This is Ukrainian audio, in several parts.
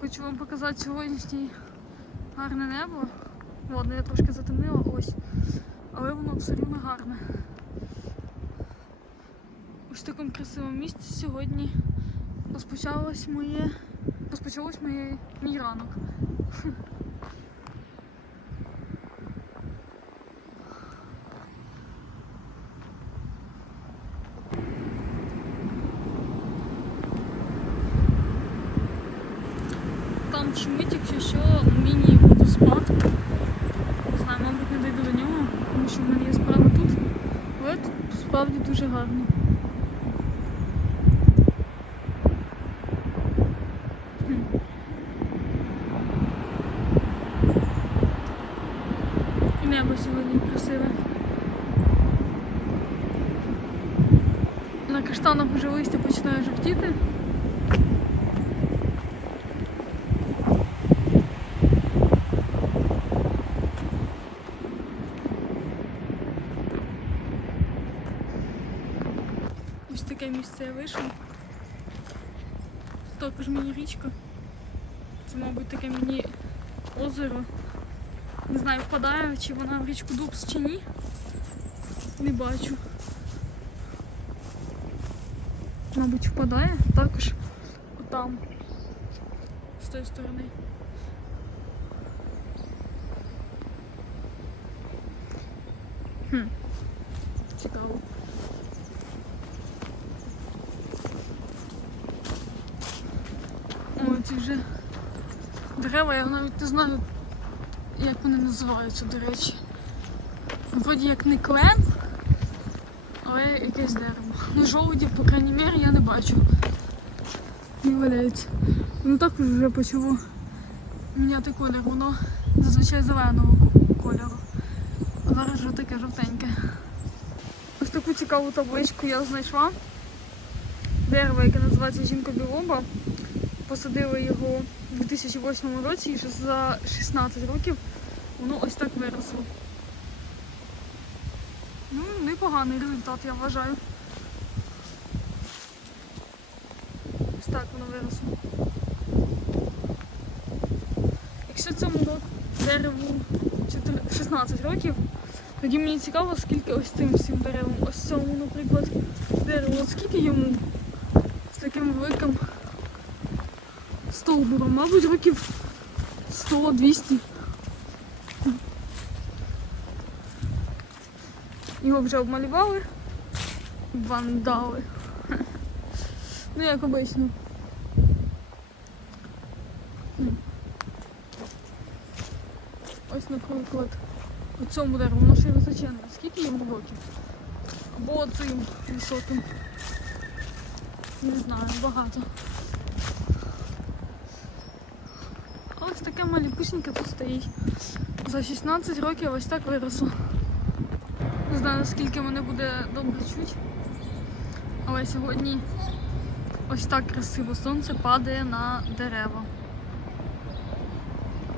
Хочу вам показати сьогоднішнє гарне небо. Ладно, я трошки затемнила ось. Але воно рівно гарне. Ось в такому красивому місці сьогодні розпочалось моє. Розпочалось моє мій ранок. Там шумить, якщо що, міні-водоспад. Не знаю, мабуть, не дойду до нього, тому що в мене є справа тут. Але тут справді дуже гарно. Сьогодні красиве. На каштанах вже листя починає жовтіти. Ось таке місце я вийшла. Також міні-річка. Це, мабуть, таке міні-озеро. Не знаю, впадає, чи вона в річку Дубс чи ні. Не бачу. Мабуть, впадає також отам. З тої сторони. Хм. Цікаво. Ці вже дерева, я навіть не знаю, як вони називаються, до речі. Вроді як не клен, але якесь дерево. Ну, жолудів, по крайній мірі, я не бачу. Не валяється. Ну так вже почало міняти колір. Воно зазвичай зеленого кольору. А зараз вже таке жовтеньке. Ось таку цікаву табличку я знайшла. Дерево, яке називається жінка білоба. Посадили його у 2008 році і вже за 16 років воно ось так виросло. Ну, непоганий результат, я вважаю. Ось так воно виросло. Якщо цьому дереву 16 років, тоді мені цікаво, скільки ось цим всім деревам. Ось цьому, наприклад, дереву, скільки йому з таким великим стовбуром, мабуть, років 100-200. Його вже обмалювали. Вандали. Ну, як обично. Ось, наприклад, у цьому дереву, воно ще й височенне. Скільки йому років? Або цим високим. Не знаю, багато. А Ось таке малюпусіньке тут стоїть. За 16 років ось так виросло. Не знаю, наскільки мене буде добре чуть. Але сьогодні ось так красиво сонце падає на дерева.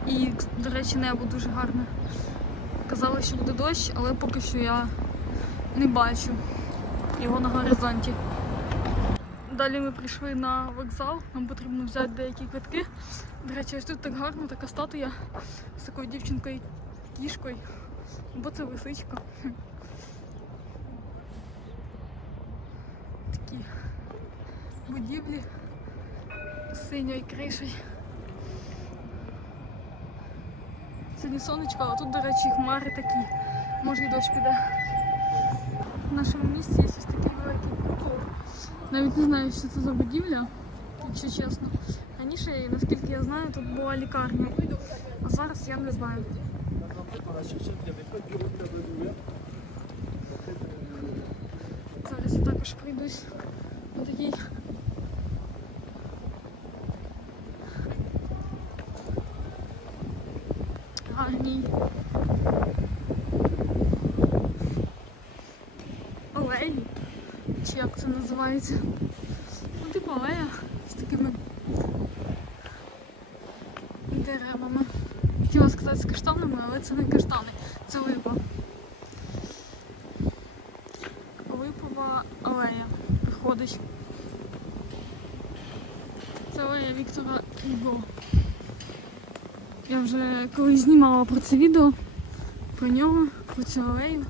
І, до речі, небо дуже гарне. Казали, що буде дощ, але поки що я не бачу його на горизонті. Далі ми прийшли на вокзал, нам потрібно взяти деякі квитки. До речі, ось тут так гарно, така статуя з такою дівчинкою кішкою. Бо це лисичка. Такі будівлі з синьою кришею. Сьогодні сонечко, а тут, до речі, хмари такі. Може і дощ піде. В нашому місті є Навіть не знаю, що це за будівля, якщо чесно. Раніше, наскільки я знаю, тут була лікарня. А зараз я не знаю. Зараз я також прийдусь на такий. Гарній. це називається? Ну, типу алея з такими деревами. Хотіла сказати з каштанами, але це не каштани, це липа. Липова алея виходить. Це алея Віктора Ого. Я вже колись знімала про це відео, про нього, про цю алею.